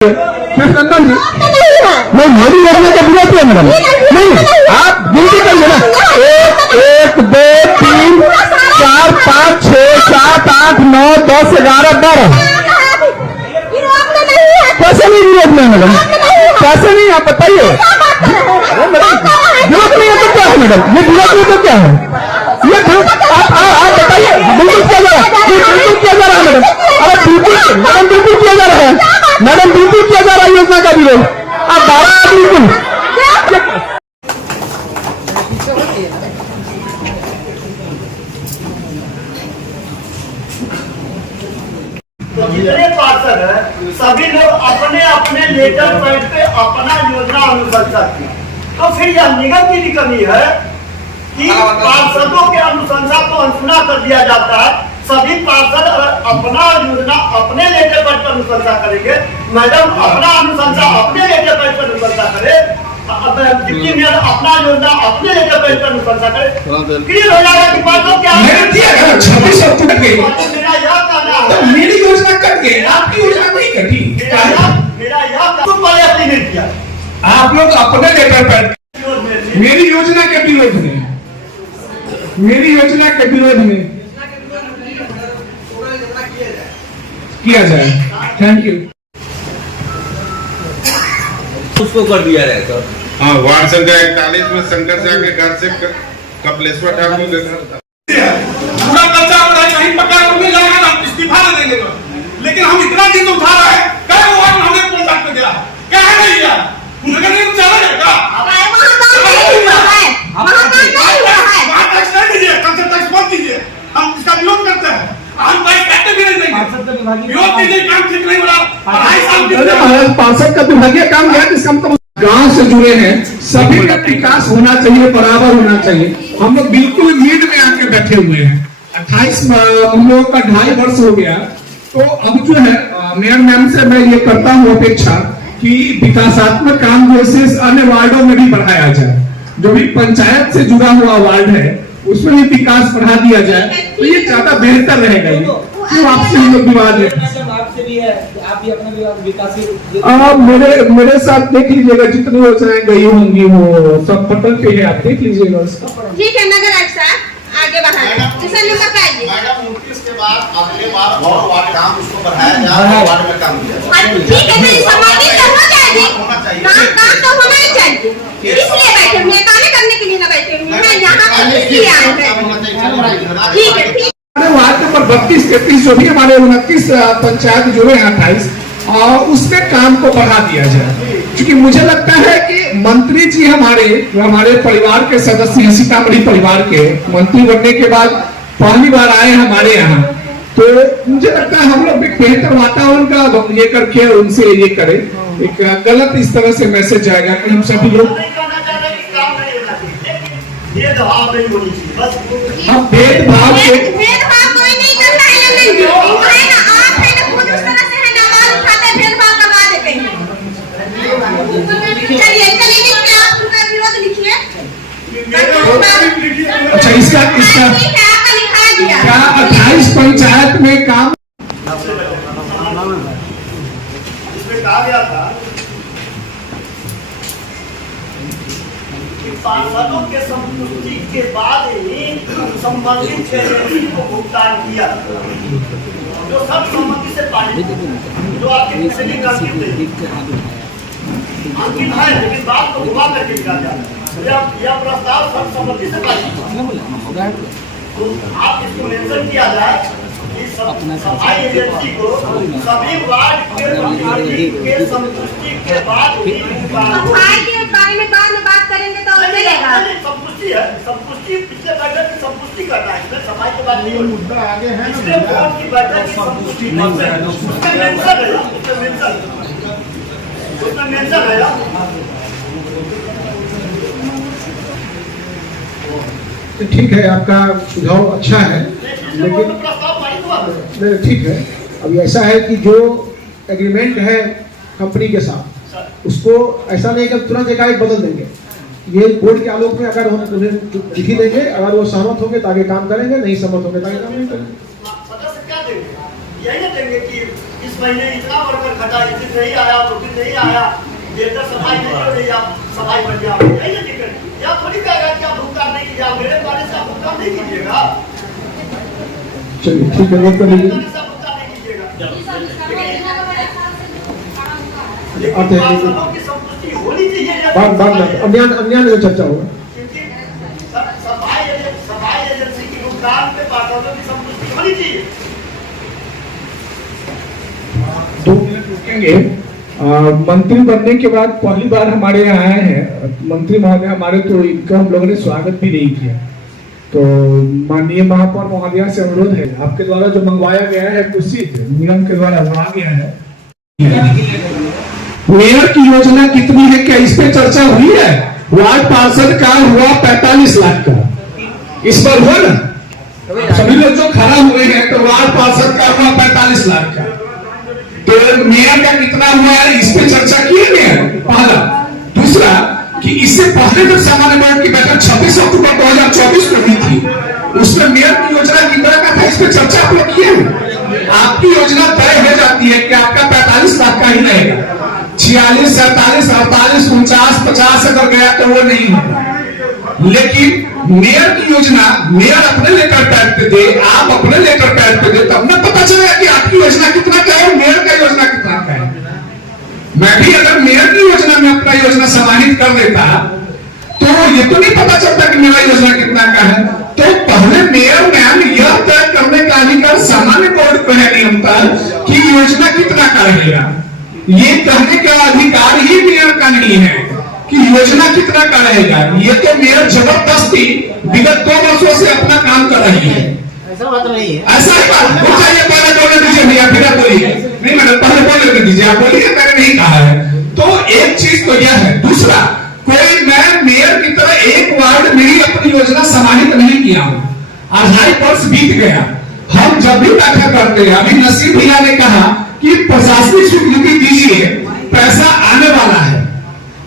नहीं, मोदी योजना का विरोध है मैडम। नहीं, आप गिनती करिए ना, 1 2 3 4 5 6 7 8 9 10 11 12। कैसे नहीं विरोध में मैडम? कैसे नहीं, आप बताइए। विरोध नहीं है तो क्या है मैडम? ये विरोध नहीं तो क्या है? ये आप बताइए। बिल्कुल किया जा रहा है, बिल्कुल किया जा रहा है मैडम। अरे बिल्कुल मैडम, बिल्कुल किया जा रहा है मैडम, बिल्कुल किया जा रहा है योजना का विरोध। आप 12 बिल्कुल तो जितने पार्षद है सभी लोग अपने अपने लेटर पैड पे अपना योजना अनुशंसा की। तो फिर यह निगम की कमी है कि पार्षदों के अनुशंसा को अनसुना कर दिया जाता है। सभी पार्षद अपना योजना अपने लेटर पैड पर अनुशंसा करेंगे, मैडम अपना अनुशंसा अपने लेटर पैड पर अनुशंसा करे, डिप्टी मेयर अपना योजना अपने लेटर पैड पर अनुशंसा करे, क्लियर हो जाएगा कि पार्षद क्या मेरा दिया है 26 अक्टूबर के। मेरा यह कहना है, मेरी योजना कट गई, आपकी योजना नहीं कटी। मेरा यह पहले अपनी नहीं किया। आप लोग अपने लेटर पर मेरी योजना के विरोध में, मेरी योजना के विरोध में किया जाए। Thank you. उसको कर दिया रहेगा। हाँ, वार्ड संख्या 41 में शंकर शाह के घर से कपिलेश्वर ठाकुर के घर पूरा कच्चा नहीं पक्का करने जाएगा ना, इस्तीफा दे देंगे तो। लेकिन हम इतना दिन उठा रहे हैं, क्या हुआ हमने कॉन्ट्रैक्ट पे दिया, क्या है नहीं यार, उनका नहीं चला जाएगा। टैक्स नहीं दीजिए, टैक्स मत दीजिए, हम इसका विरोध करते हैं। हम कहते भी नहीं देंगे, विरोध कीजिए, काम ठीक नहीं हो रहा। 2.5 साल पार्षद का विभागीय काम है, जिसका मतलब गांव से जुड़े हैं, सभी का विकास होना चाहिए, बराबर होना चाहिए। हम लोग बिल्कुल लीड में आके बैठे हुए हैं। 28 हम लोगों का 2.5 वर्ष हो गया। तो अब जो है मेयर मैम से मैं ये करता हूँ अपेक्षा कि विकासात्मक काम जैसे अन्य वार्डों में भी बढ़ाया जाए। जो भी पंचायत से जुड़ा हुआ वार्ड है उसमें भी विकास बढ़ा दिया जाए तो ये ज्यादा बेहतर रहेगा। ये क्यों आपसे हम लोग विवाद है? आपसे भी है, आप भी अपना विकास मेरे साथ देख लीजिएगा, जितनी योजनाएं गई होंगी वो सब पटल पे है, आप देख लीजिएगा उसका। ठीक है, नगर आयुक्त साहब आगे बढ़ाइए, दूसरा नंबर पे आइए। मैडम 29 के बाद अगले बार और वार्ड काम उसको बढ़ाया जाए, वार्ड में काम किया जाए। ठीक है, तो सम्मानित तो हो जाएगी, काम तो होना ही चाहिए। इसलिए बैठे हुए, काम करने के लिए ना बैठे हुए, मैं यहाँ पर इसलिए आए हैं। ठीक है, ठीक। वार्ड नंबर 32 33 जो भी हमारे 29 पंचायत जुड़े हैं 28 और उसमें काम को बढ़ा दिया जाए। क्योंकि मुझे लगता है कि मंत्री जी हमारे परिवार के सदस्य हैं, सीतामढ़ी परिवार के मंत्री बनने के बाद पहली बार आए हमारे यहाँ। तो मुझे लगता है हम लोग एक बेहतर वातावरण का ये करके उनसे ये करें। एक गलत इस तरह से मैसेज जाएगा कि हम सभी लोग भेदभाव नहीं होनी चाहिए, बस हम भेदभाव के भेदभाव कोई नहीं करता है ना, नहीं है ना, आप है ना खुद उस तरह से है ना, आवाज उठाते भेदभाव करवा देते हैं। चलिए लिखिए, आप उनका विरोध लिखिए। अच्छा, इसका ठीक है, आपका लिखा दिया। क्या 28 पंचायत में काम इसमें कहा गया था कि पार्षदों के संतुष्टि के बाद ही संबंधित एजेंसी को भुगतान किया, जो सब सम्मति से पारित, जो आपकी पिछली गलती थी अंकित है, लेकिन बात को घुमा करके निकाल जाता है। यह प्रस्ताव सब सम्मति से पारित, तो आप इसको मेंशन किया जाए कि सफाई एजेंसी को सभी वार्ड के प्रतिनिधि के संतुष्टि के बाद ही सफाई के बारे में बाद में बात करेंगे तो चलेगा। संतुष्टि है, संतुष्टि पिछले बैठक की संतुष्टि करना है, इसमें सफाई के बाद नहीं होगी। मुद्दा आगे है, पिछले बोर्ड की बैठक की संतुष्टि उसमें मेंशन है। ठीक है, आपका सुझाव अच्छा है, लेकिन ठीक है। अभी ऐसा है कि जो एग्रीमेंट है कंपनी के साथ, उसको ऐसा नहीं कि तुरंत एकाएक बदल देंगे। ये बोर्ड के आलोक में अगर हम उन्हें लिखी देंगे, अगर वो सहमत होंगे तो आगे काम करेंगे, नहीं सहमत होंगे तो आगे काम नहीं करेंगे। यही ना देंगे कि इस इस महीने इतना वर्कर खटा, इस दिन नहीं आया, उस दिन नहीं आया, बेहतर सफाई नहीं हो रही, आप सफाई बन जाओ, यही ना दिक्कत। या थोड़ी कहेगा कि आप भुगतान नहीं कीजिए, मेरे द्वारा से आप भुगतान नहीं कीजिएगा, चलिए ठीक है, वो कर लीजिए। भुगतान नहीं कीजिएगा, आते हैं। पार्षदों की संतुष्टि होनी चाहिए। अन्यान जो चर्चा होगा, क्योंकि सफाई एजेंसी की भुगतान पे पार्षदों की संतुष्टि होनी चाहिए। 2 मिनट रुकेंगे। मंत्री बनने के बाद पहली बार हमारे यहाँ आए हैं मंत्री महोदय हमारे, तो इनका हम लोगों ने स्वागत भी नहीं किया। तो माननीय महापौर महोदया से अनुरोध है, आपके द्वारा जो मंगवाया गया है कुर्सी निगम के द्वारा वो आ गया है। मेयर की योजना कितनी है, क्या इस पे चर्चा हुई है? वार्ड पार्षद का हुआ 45 लाख का, इस पर हुआ ना? सभी लोग जो खड़ा हुए हैं, तो वार्ड पार्षद का हुआ 45 लाख का, तो मेयर का कितना हुआ है, इस पे चर्चा की है पहला। दूसरा कि इससे पहले जब सामान्य बोर्ड की बैठक 26 अक्टूबर 2024 को हुई थी, उसमें मेयर की योजना कितना का था, इस पे चर्चा आप लोग किए? आपकी योजना तय हो जाती है कि आपका 45 लाख का ही रहेगा, 46, 47, 48, 49, 50 अगर गया तो वो नहीं होगा। लेकिन मेयर की योजना मेयर अपने लेकर पैड पे दे, आप अपने लेकर पैड पे दे, तब ना पता चलेगा कि आपकी योजना कितना का है, मेयर का योजना कितना का है। मैं भी अगर मेयर की योजना में अपना योजना समाहित कर देता तो ये तो नहीं पता चलता कि मेरा योजना कितना का है। तो पहले मेयर मैम यह तय करने का अधिकार सामान्य बोर्ड को है नियम पर कि योजना कितना का रहेगा। ये कहने का अधिकार ही मेयर का नहीं है कि योजना कितना का रहेगा। ये तो मेयर जबरदस्ती विगत 2 वर्षों से अपना काम कर रही है। ऐसा बात नहीं है, ऐसा ही बात हो चाहिए। पहले बोलने दीजिए भैया, फिर आप बोलिए। नहीं मैडम, पहले बोलने दीजिए, आप बोलिए, मैंने नहीं कहा है। तो एक चीज तो यह है। दूसरा, कोई मैं मेयर की तरह एक वार्ड में ही अपनी योजना समाहित नहीं किया हूं। 2.5 वर्ष बीत गया, हम जब भी बैठक करते हैं, अभी नसीब भैया ने कहा कि प्रशासनिक स्वीकृति दीजिए, पैसा आने वाला है,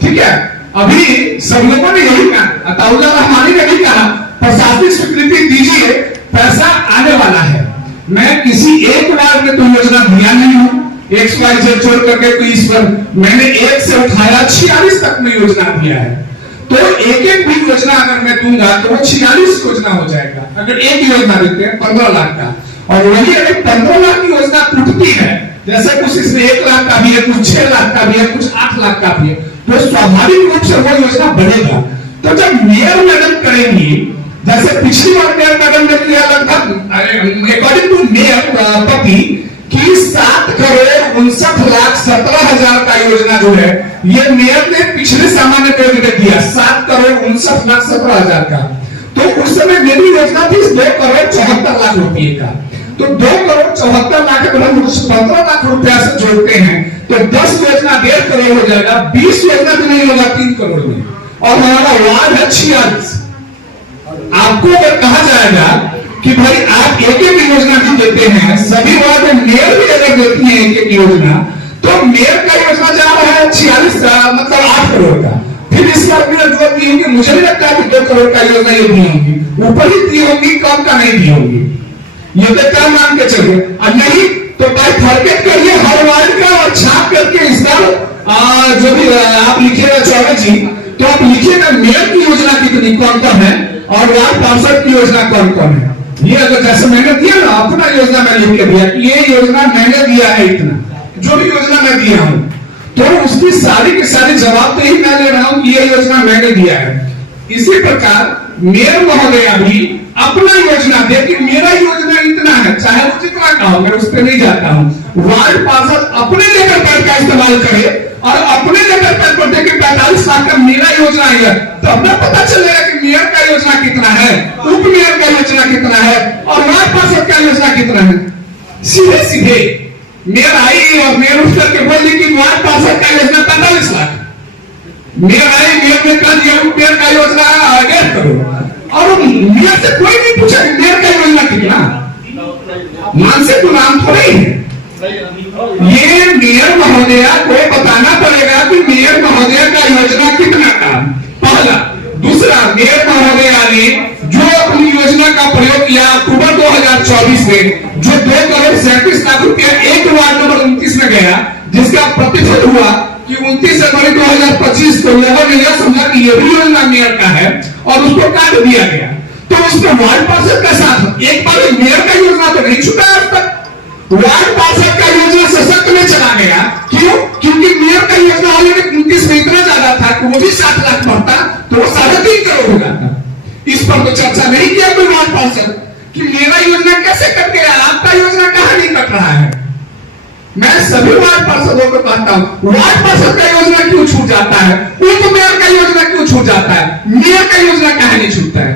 ठीक है। अभी सब लोगों ने यही कहा, अताउल्ला रहमानी ने भी कहा प्रशासनिक स्वीकृति दीजिए, पैसा आने वाला है। मैं किसी एक वार्ड में तो योजना दिया नहीं हूं, XYZ छोड़ करके, तो इस पर मैंने 1 से उठाया 46 तक में योजना दिया है। तो एक भी योजना अगर मैं दूंगा तो वो 46 योजना हो जाएगा। अगर एक योजना देते हैं 15 लाख का, और वही अगर 15 लाख की योजना टूटती है, जैसे कुछ इसमें 1 लाख का भी है, कुछ 6 लाख का भी है, कुछ 8 लाख का भी है, तो स्वाभाविक रूप से वो योजना बढ़ेगा। तो जब मेयर मैडम करेंगी, जैसे पिछली बार मेयर मैडम ने किया, लगभग अकॉर्डिंग टू मेयर पति की 7,59,17,000 का योजना जो है, ये मेयर ने पिछले सामान्य बोर्ड में दिया 7,59,17,000 का। तो उस समय मेरी योजना थी 2,74,00,000 रुपए का। तो 2,74,00,000 अगर हम 15 लाख रुपया से जोड़ते हैं तो 10 योजना 1.5 करोड़ हो जाएगा, 20 योजना भी नहीं होगा 3 करोड़ में। और हमारा वार्ड है 46। आपको अगर कहा जाएगा कि भाई आप एक योजना भी देते हैं, सभी वार्ड में मेयर भी अगर देती है एक योजना, तो मेयर का योजना जा रहा है 46 मतलब 8 करोड़ का। फिर इस बार मेरा जो दी होंगी, मुझे नहीं लगता कि 2 करोड़ का योजना ये दी होंगी, ऊपर ही दी होंगी, कम का नहीं दी होंगी। ये तो क्या मान के चलिए, और नहीं तो भाई फॉरगेट करिए हर वार्ड का और छाप करके इस बार जो भी आप लिखिएगा चौबे जी, तो आप लिखिएगा मेयर की योजना कितनी कौन कौन है और वार्ड पार्षद की योजना कौन कौन है। ये अगर जैसे मैंने दिया ना, अपना योजना मैं लिख के दिया कि ये योजना मैंने दिया है इतना, जो भी योजना मैं दिया हूं, तो उसकी सारी की सारी जवाब तो ही मैं ले रहा हूं कि ये योजना मैंने दिया है। इसी प्रकार मेयर महोदया भी अपना योजना दे कि मेरा योजना इतना है, चाहे वो जितना का हो, मैं उस पर नहीं जाता हूं। वार्ड पार्षद अपने लेटर पैड का इस्तेमाल करे और अपने लेटर पैड पर देखे 45 लाख का मेरा योजना है, तब ना पता चलेगा कि मेयर का योजना कितना है, उप मेयर का योजना कितना है और वार्ड पार्षद का योजना कितना है। सीधे सीधे मेयर आई और मेयर उठ करके बोली कि वार्ड पार्षद का योजना 45 लाख, मेयर आई, मेयर ने कहा मेयर का योजना 1.5 करोड़, और मेयर से कोई नहीं पूछा कि मेयर का योजना कितना। मान से तो नाम थोड़े ही है। ये मेयर महोदया को बताना पड़ेगा कि मेयर महोदया का योजना कितना का, पहला। दूसरा, मेयर महोदया ने जो अपनी योजना का प्रयोग किया अक्टूबर 2024 में, जो 2,37,00,000 रुपया एक वार्ड नंबर 29 नोटिफाइड हुआ कि 29 जनवरी 2025 को लेबर ने यह समझा कि ये भी योजना मेयर का है और उसको काट दिया गया। तो उसमें वार्ड पार्षद का साथ एक बार मेयर का योजना तो नहीं छूटा आज तक। वार्ड पार्षद का योजना सशक्त में चला गया। क्यों? क्योंकि मेयर का योजना ऑलरेडी 29 में इतना ज्यादा था कि वो भी 7 लाख बढ़ता तो वो 3.5 करोड़ हो जाता। इस पर तो चर्चा नहीं किया कोई वार्ड पार्षद कि मेरा योजना कैसे कट गया, आपका योजना कहां नहीं कट रहा है। मैं सभी वार्ड पार्षदों को कहता हूं, वार्ड पार्षद का योजना क्यों छूट जाता है, उप मेयर का योजना क्यों छूट जाता है, मेयर का योजना कहां नहीं छूटता है।